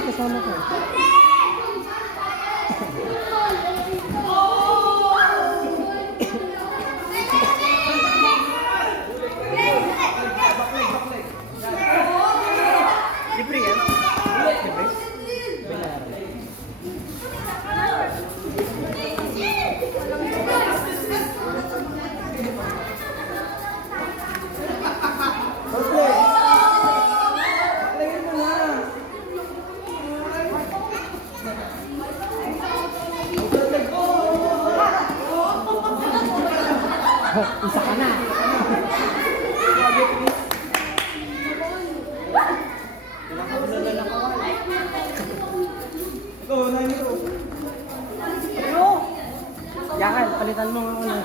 hindi kasama ko. Libre yan? Libre? Isa ka na. Yan, palitan mo nga una.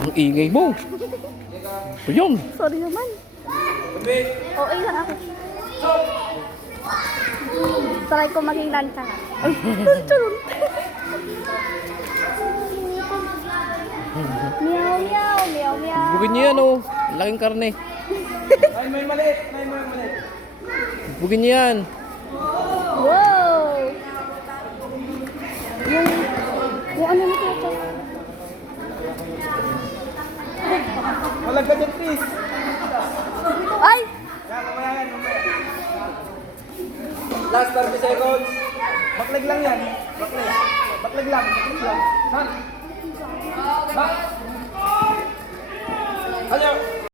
Ang ingay mo. Ayun. Sorry naman. Okay lang ako. Try ko maging lancha. Ay, turun. Meow, meow, meow, meow. Bugin niyo yan oh. Laking karne. May maliit. May maliit. Bugin niyo yan. Wow! Yung ano nito ito? Walang gadget, please. Ay! Yan, mamaya yan, mamaya. Last 30 seconds. Baklag lang yan. Baklag. Baklag lang. Baklag lang. Han. Bak. Ano?